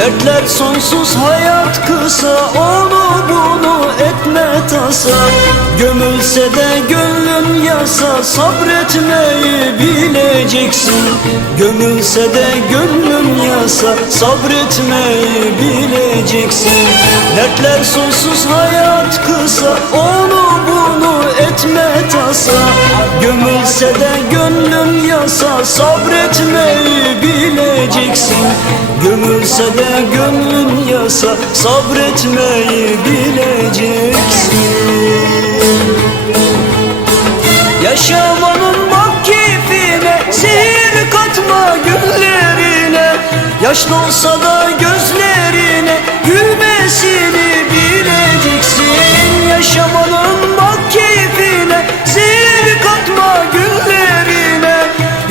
Dertler sonsuz hayat kısa Onu bunu etme tasa. Gömülse de gönlün yasa Sabretmeyi bileceksin. Gömülse de gönlün yasa Sabretmeyi bileceksin. Dertler sonsuz hayat kısa Onu bunu etme tasa Gömülse de gönlün yasa. Sabretmeyi bileceksin Gömülse de gönlün yasa. Sabretmeyi bileceksin. Yaşamanın bak keyfine Zehir katma günlerine. Yaşlı olsa da gözlerine Gülmesini bileceksin. Yaşamanın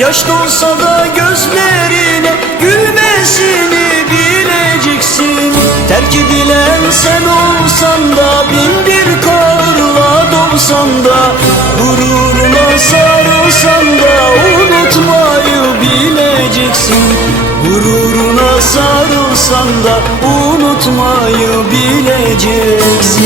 Yaşlı olsa da gözlerine Gülmesini bileceksin. Terk edilen sen olsan da Bin bir karla dolsan da Gururuna sarılsan da Unutmayı bileceksin. Gururuna sarılsan da Unutmayı bileceksin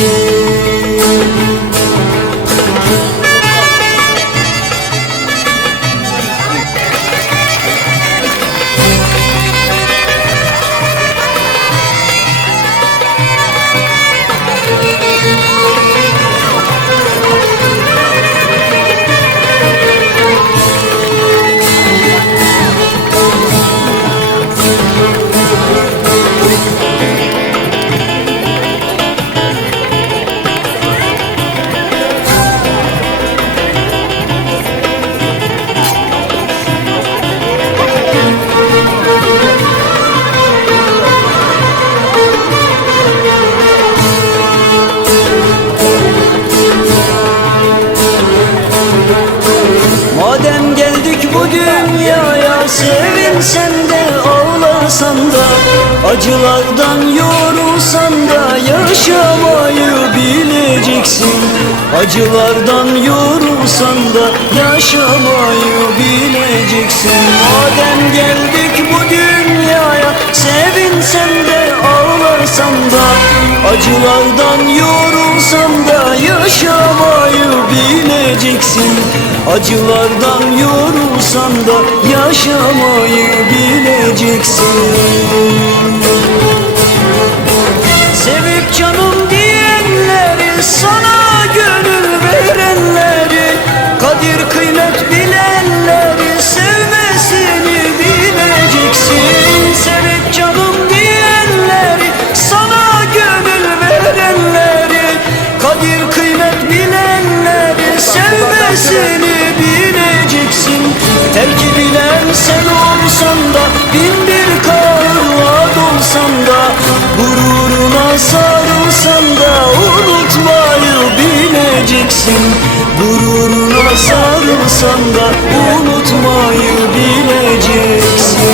Sevinsen de ağlasan da Acılardan yorulsan da Yaşamayı bileceksin. Acılardan yorulsan da Yaşamayı bileceksin. Madem geldik bu dünyaya Sevinsen de ağlarsan da Acılardan yorulsan da Yaşamayı bileceksin. Acılardan yorulsan da yaşamayı bileceksin. Sevip canım diyenleri sana olsam da Bin bir karla dolsam da Gururuna sarılsam da Unutmayı bileceksin. Gururuna sarılsam da Unutmayı bileceksin.